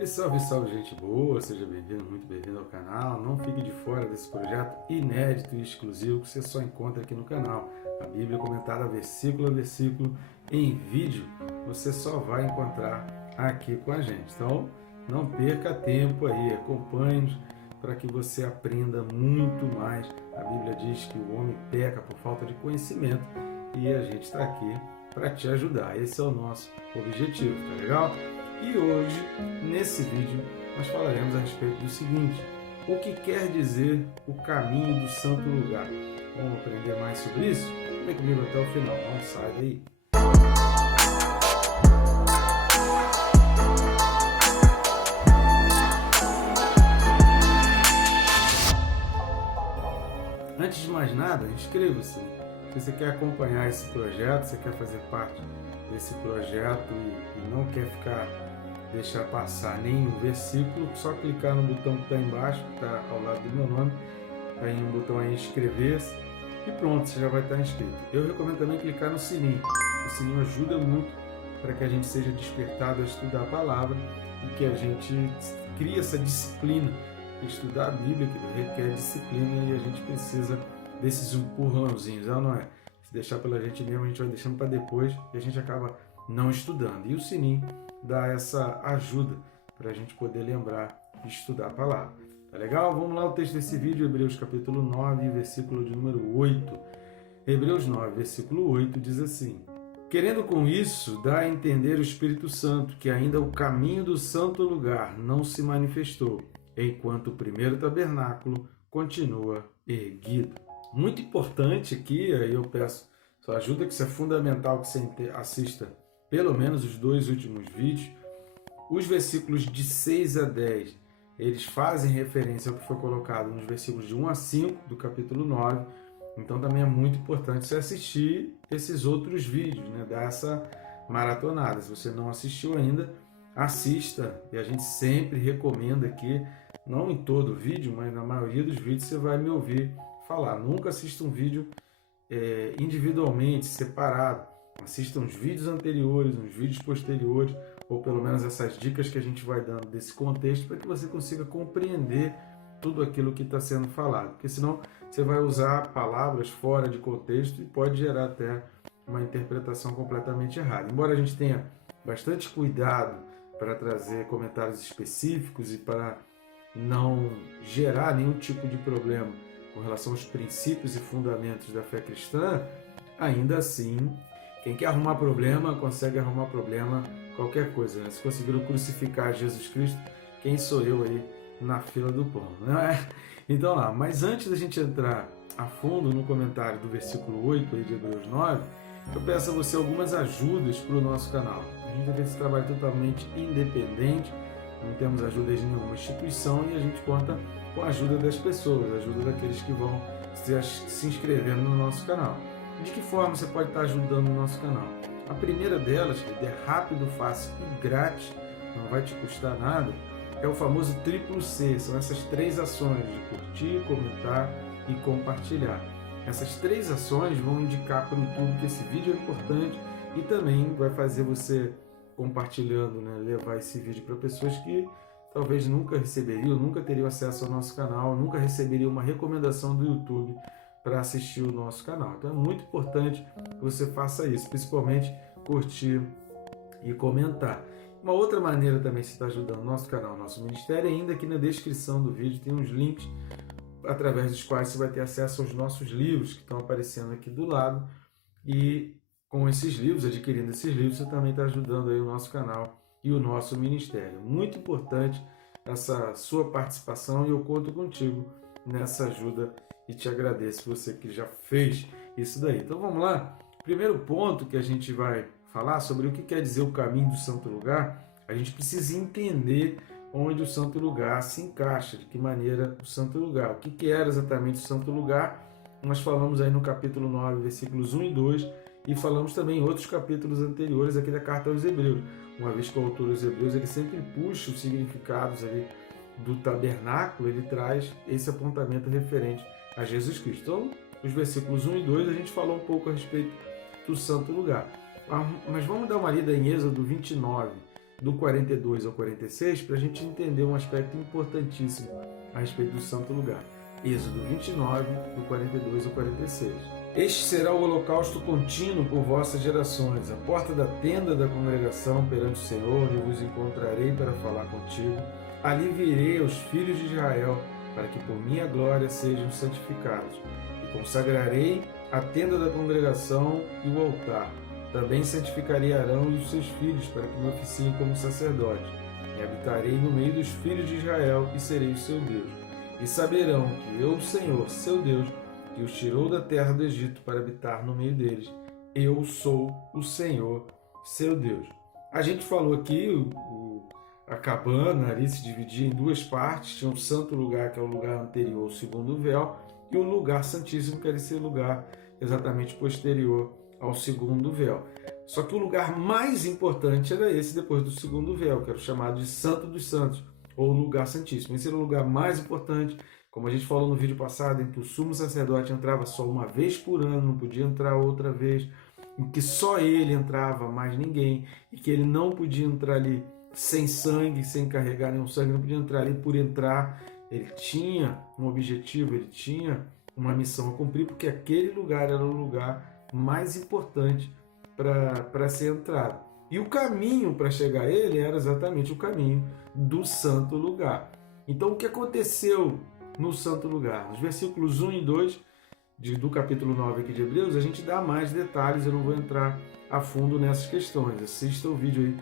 E salve, salve, gente boa, seja bem-vindo, muito bem-vindo ao canal. Não fique de fora desse projeto inédito e exclusivo que você só encontra aqui no canal. A Bíblia comentada versículo a versículo em vídeo, você só vai encontrar aqui com a gente. Então, não perca tempo aí, acompanhe-nos para que você aprenda muito mais. A Bíblia diz que o homem peca por falta de conhecimento e a gente está aqui para te ajudar. Esse é o nosso objetivo, tá legal? E hoje, nesse vídeo, nós falaremos a respeito do seguinte: o que quer dizer o caminho do santo lugar? Vamos aprender mais sobre isso? Vem comigo até o final, não sai daí. Antes de mais nada, inscreva-se. Se você quer acompanhar esse projeto, você quer fazer parte desse projeto e não quer deixar passar nenhum versículo, só clicar no botão que está embaixo, que está ao lado do meu nome, tem um botão aí inscrever-se e pronto, você já vai estar inscrito. Eu recomendo também clicar no sininho. O sininho ajuda muito para que a gente seja despertado a estudar a palavra e que a gente crie essa disciplina. Estudar a Bíblia, que requer disciplina, e a gente precisa desses empurrãozinhos, não é? Se deixar pela gente mesmo, a gente vai deixando para depois e a gente acaba não estudando. E o sininho dá essa ajuda para a gente poder lembrar de estudar a palavra. Tá legal? Vamos lá, o texto desse vídeo, Hebreus capítulo 9, versículo de número 8. Hebreus 9, versículo 8 diz assim: querendo com isso dar a entender o Espírito Santo que ainda o caminho do santo lugar não se manifestou, enquanto o primeiro tabernáculo continua erguido. Muito importante aqui, aí eu peço sua ajuda, que isso é fundamental que você assista pelo menos os 2 últimos vídeos. Os versículos de 6 a 10, eles fazem referência ao que foi colocado nos versículos de 1 a 5 do capítulo 9. Então também é muito importante você assistir esses outros vídeos, né? Dar essa maratonada. Se você não assistiu ainda, assista. E a gente sempre recomenda aqui, não em todo vídeo, mas na maioria dos vídeos você vai me ouvir falar. Nunca assista um vídeo individualmente, separado. Assista uns vídeos anteriores, uns vídeos posteriores, ou pelo menos essas dicas que a gente vai dando desse contexto, para que você consiga compreender tudo aquilo que está sendo falado. Porque senão você vai usar palavras fora de contexto e pode gerar até uma interpretação completamente errada. Embora a gente tenha bastante cuidado para trazer comentários específicos e para não gerar nenhum tipo de problema com relação aos princípios e fundamentos da fé cristã, ainda assim, quem quer arrumar problema, consegue arrumar problema qualquer coisa, né? Se conseguiram crucificar Jesus Cristo, quem sou eu aí na fila do pão, não é? Então lá, mas antes da gente entrar a fundo no comentário do versículo 8 aí de Hebreus 9, eu peço a você algumas ajudas para o nosso canal. A gente fez esse trabalho totalmente independente, não temos ajuda de nenhuma instituição e a gente conta com a ajuda das pessoas, a ajuda daqueles que vão se inscrevendo no nosso canal. De que forma você pode estar ajudando o nosso canal? A primeira delas, que é rápido, fácil e grátis, não vai te custar nada, é o famoso triplo C. São essas 3 ações de curtir, comentar e compartilhar. Essas 3 ações vão indicar para o YouTube que esse vídeo é importante e também vai fazer você compartilhando, né, levar esse vídeo para pessoas que talvez nunca receberiam, nunca teriam acesso ao nosso canal, nunca receberiam uma recomendação do YouTube para assistir o nosso canal. Então é muito importante que você faça isso, principalmente curtir e comentar. Uma outra maneira também de você estar ajudando o nosso canal, o nosso ministério, ainda aqui na descrição do vídeo tem uns links através dos quais você vai ter acesso aos nossos livros que estão aparecendo aqui do lado, e com esses livros, adquirindo esses livros, você também está ajudando aí o nosso canal e o nosso ministério. Muito importante essa sua participação e eu conto contigo nessa ajuda e te agradeço você que já fez isso daí. Então vamos lá? Primeiro ponto que a gente vai falar sobre o que quer dizer o caminho do santo lugar. A gente precisa entender onde o santo lugar se encaixa, de que maneira o santo lugar. O que era exatamente o santo lugar? Nós falamos aí no capítulo 9, versículos 1 e 2, e falamos também em outros capítulos anteriores aqui da carta aos Hebreus. Uma vez que o autor dos Hebreus ele sempre puxa os significados ali do tabernáculo, ele traz esse apontamento referente a Jesus Cristo. Então, os versículos 1 e 2 a gente falou um pouco a respeito do santo lugar. Mas vamos dar uma lida em Êxodo 29, do 42 ao 46 para a gente entender um aspecto importantíssimo a respeito do santo lugar. Êxodo 29, do 42 ao 46. Este será o holocausto contínuo por vossas gerações, a porta da tenda da congregação perante o Senhor, onde vos encontrarei para falar contigo. Ali virei aos filhos de Israel, para que por minha glória sejam santificados. E consagrarei a tenda da congregação e o altar. Também santificarei Arão e os seus filhos, para que me oficiem como sacerdote. E habitarei no meio dos filhos de Israel, e serei o seu Deus. E saberão que eu, o Senhor, seu Deus, que os tirou da terra do Egito para habitar no meio deles. Eu sou o Senhor, seu Deus. A gente falou aqui, a cabana ali se dividia em duas partes. Tinha um santo lugar, que é o lugar anterior ao segundo véu, e o lugar santíssimo, que era esse lugar exatamente posterior ao segundo véu. Só que o lugar mais importante era esse depois do segundo véu, que era o chamado de Santo dos Santos, ou lugar santíssimo. Esse era o lugar mais importante, como a gente falou no vídeo passado, em que o sumo sacerdote entrava só uma vez por ano, não podia entrar outra vez, em que só ele entrava, mais ninguém, e que ele não podia entrar ali sem sangue, sem carregar nenhum sangue, não podia entrar ali por entrar. Ele tinha um objetivo, ele tinha uma missão a cumprir, porque aquele lugar era o lugar mais importante para ser entrado. E o caminho para chegar a ele era exatamente o caminho do santo lugar. Então, o que aconteceu no santo lugar? Nos versículos 1 e 2 do capítulo 9 aqui de Hebreus, a gente dá mais detalhes, eu não vou entrar a fundo nessas questões. Assista o vídeo aí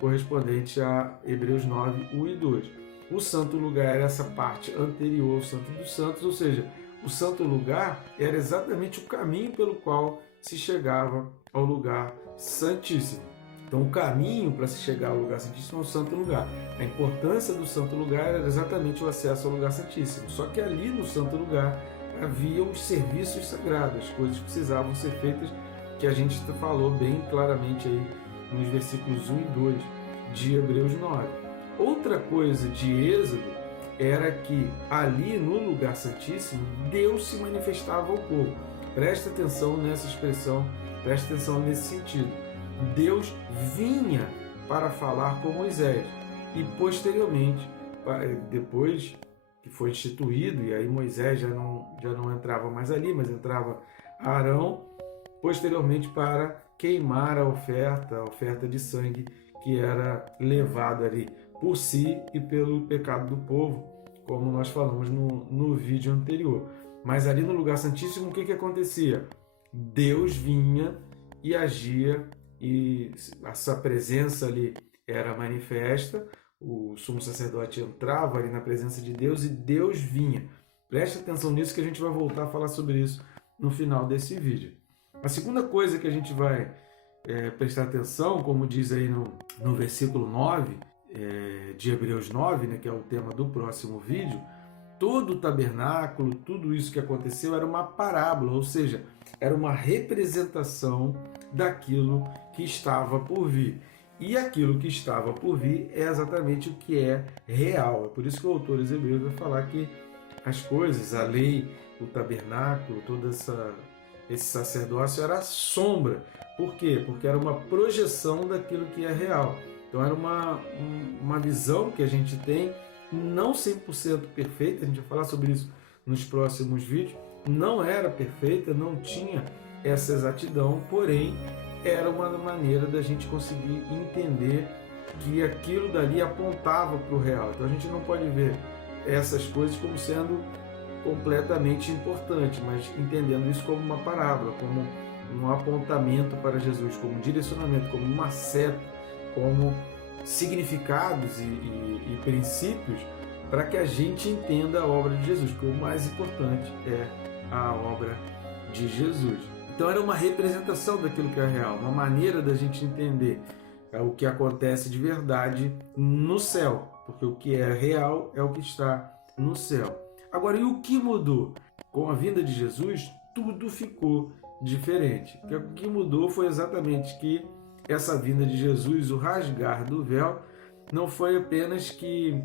correspondente a Hebreus 9, 1 e 2. O santo lugar era essa parte anterior ao Santo dos Santos, ou seja, o santo lugar era exatamente o caminho pelo qual se chegava ao lugar santíssimo. Então, o caminho para se chegar ao lugar santíssimo é o santo lugar. A importância do santo lugar era exatamente o acesso ao lugar santíssimo. Só que ali no santo lugar havia os serviços sagrados, as coisas que precisavam ser feitas, que a gente falou bem claramente aí nos versículos 1 e 2 de Hebreus 9. Outra coisa de Êxodo era que ali no lugar santíssimo, Deus se manifestava ao povo. Presta atenção nessa expressão, presta atenção nesse sentido. Deus vinha para falar com Moisés e posteriormente, depois que foi instituído, e aí Moisés já não entrava mais ali, mas entrava Arão, posteriormente para queimar a oferta de sangue que era levada ali por si e pelo pecado do povo, como nós falamos no vídeo anterior. Mas ali no lugar santíssimo, o que acontecia? Deus vinha e agia, e essa presença ali era manifesta, o sumo sacerdote entrava ali na presença de Deus e Deus vinha. Preste atenção nisso, que a gente vai voltar a falar sobre isso no final desse vídeo. A segunda coisa que a gente vai prestar atenção, como diz aí no versículo 9 de Hebreus 9, né, que é o tema do próximo vídeo, todo o tabernáculo, tudo isso que aconteceu era uma parábola, ou seja, era uma representação daquilo que estava por vir. E aquilo que estava por vir é exatamente o que é real. É por isso que o autor dos Hebreus vai falar que as coisas, a lei, o tabernáculo, todo esse sacerdócio era sombra. Por quê? Porque era uma projeção daquilo que é real. Então era uma visão que a gente tem, não 100% perfeita, a gente vai falar sobre isso nos próximos vídeos, não era perfeita, não tinha essa exatidão, porém era uma maneira da gente conseguir entender que aquilo dali apontava para o real. Então a gente não pode ver essas coisas como sendo completamente importantes, mas entendendo isso como uma parábola, como um apontamento para Jesus, como um direcionamento, como uma seta, como significados e princípios para que a gente entenda a obra de Jesus, porque o mais importante é a obra de Jesus. Então era uma representação daquilo que é real, uma maneira da gente entender o que acontece de verdade no céu, porque o que é real é o que está no céu. Agora, e o que mudou? Com a vinda de Jesus, tudo ficou diferente. O que mudou foi exatamente que essa vinda de Jesus, o rasgar do véu, não foi apenas que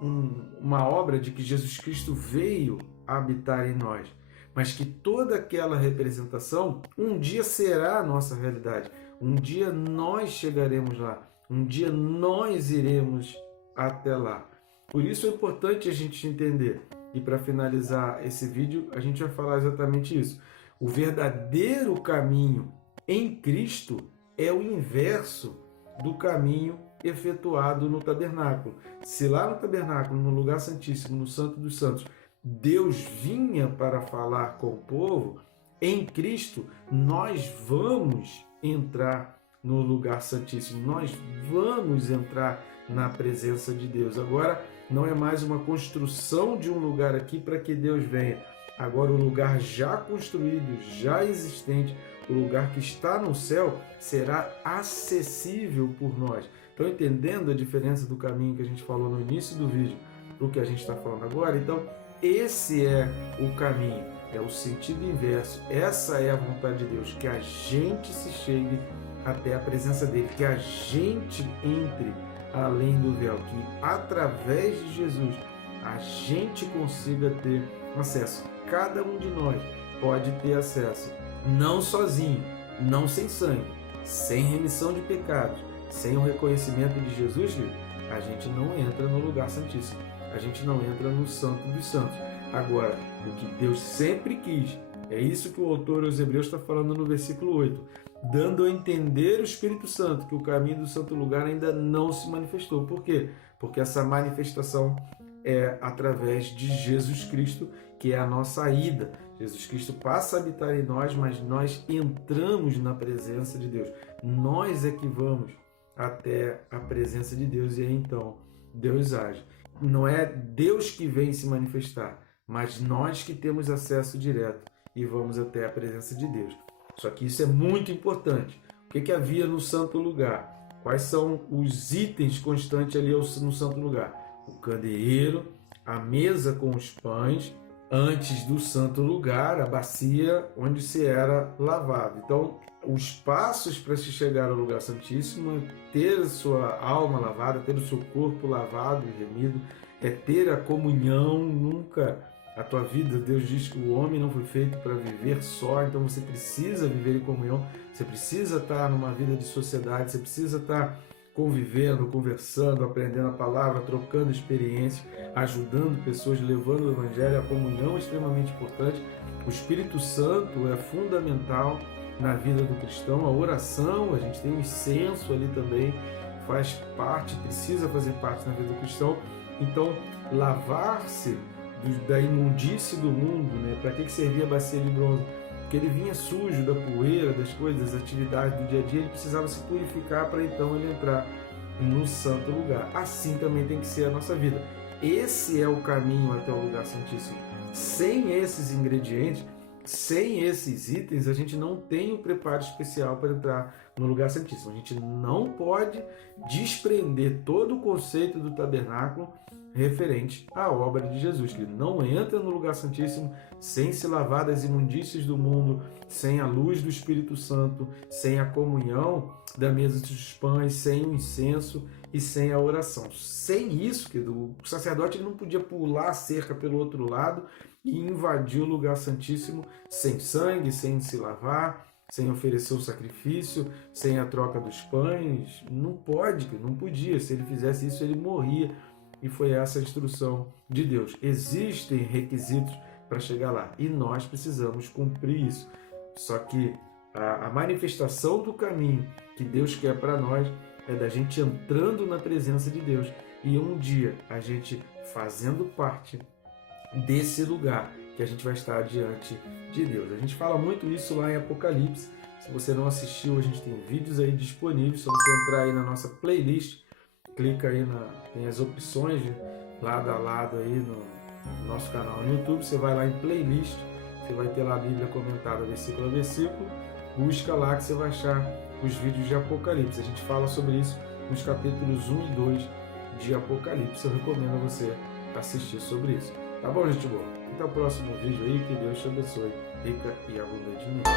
uma obra de que Jesus Cristo veio habitar em nós, mas que toda aquela representação um dia será a nossa realidade. Um dia nós chegaremos lá. Um dia nós iremos até lá. Por isso é importante a gente entender. E para finalizar esse vídeo, a gente vai falar exatamente isso. O verdadeiro caminho em Cristo é o inverso do caminho efetuado no tabernáculo. Se lá no tabernáculo, no lugar santíssimo, no Santo dos Santos, Deus vinha para falar com o povo, em Cristo nós vamos entrar no lugar santíssimo, nós vamos entrar na presença de Deus. Agora não é mais uma construção de um lugar aqui para que Deus venha. Agora o lugar já construído, já existente, o lugar que está no céu, será acessível por nós. Estão entendendo a diferença do caminho que a gente falou no início do vídeo para o que a gente está falando agora? Então, esse é o caminho, é o sentido inverso. Essa é a vontade de Deus, que a gente se chegue até a presença dele, que a gente entre além do véu, que através de Jesus a gente consiga ter acesso. Cada um de nós pode ter acesso, não sozinho, não sem sangue, sem remissão de pecados, sem o reconhecimento de Jesus, a gente não entra no lugar santíssimo, a gente não entra no Santo dos Santos. Agora, o que Deus sempre quis, é isso que o autor aos Hebreus está falando no versículo 8, dando a entender o Espírito Santo que o caminho do santo lugar ainda não se manifestou. Por quê? Porque essa manifestação é através de Jesus Cristo, que é a nossa ida. Jesus Cristo passa a habitar em nós, mas nós entramos na presença de Deus. Nós é que vamos até a presença de Deus e aí então Deus age. Não é Deus que vem se manifestar, mas nós que temos acesso direto e vamos até a presença de Deus. Só que isso é muito importante. O que havia no santo lugar? Quais são os itens constantes ali no santo lugar? O candeeiro, a mesa com os pães, antes do santo lugar, a bacia onde se era lavado. Então, os passos para se chegar ao lugar santíssimo é ter a sua alma lavada, ter o seu corpo lavado e remido, é ter a comunhão. Nunca a tua vida, Deus diz que o homem não foi feito para viver só, então você precisa viver em comunhão, você precisa estar numa vida de sociedade, você precisa estar convivendo, conversando, aprendendo a palavra, trocando experiências, ajudando pessoas, levando o evangelho. A comunhão é extremamente importante. O Espírito Santo é fundamental na vida do cristão. A oração, a gente tem um incenso ali também, faz parte, precisa fazer parte na vida do cristão. Então, lavar-se da imundície do mundo, né? Para que servia a bacia de bronze? Porque ele vinha sujo da poeira, das coisas, das atividades do dia a dia, ele precisava se purificar para então ele entrar no santo lugar. Assim também tem que ser a nossa vida. Esse é o caminho até o lugar santíssimo. Sem esses ingredientes, sem esses itens, a gente não tem o preparo especial para entrar no lugar santíssimo. A gente não pode desprender todo o conceito do tabernáculo referente à obra de Jesus, que ele não entra no lugar santíssimo sem se lavar das imundícies do mundo, sem a luz do Espírito Santo, sem a comunhão da mesa dos pães, sem o incenso e sem a oração. Sem isso, o sacerdote não podia pular a cerca pelo outro lado e invadir o lugar santíssimo sem sangue, sem se lavar, sem oferecer o sacrifício, sem a troca dos pães. Não podia. Se ele fizesse isso, ele morria. E foi essa a instrução de Deus. Existem requisitos para chegar lá e nós precisamos cumprir isso. Só que a manifestação do caminho que Deus quer para nós é da gente entrando na presença de Deus e um dia a gente fazendo parte desse lugar que a gente vai estar diante de Deus. A gente fala muito isso lá em Apocalipse. Se você não assistiu, a gente tem vídeos aí disponíveis. Só você entrar aí na nossa playlist, clica aí, tem as opções lado a lado aí no nosso canal no YouTube. Você vai lá em playlist, você vai ter lá a Bíblia comentada versículo a versículo. Busca lá que você vai achar os vídeos de Apocalipse. A gente fala sobre isso nos capítulos 1 e 2 de Apocalipse. Eu recomendo a você assistir sobre isso. Tá bom, gente boa? Até o próximo vídeo aí. Que Deus te abençoe rica e abundantemente.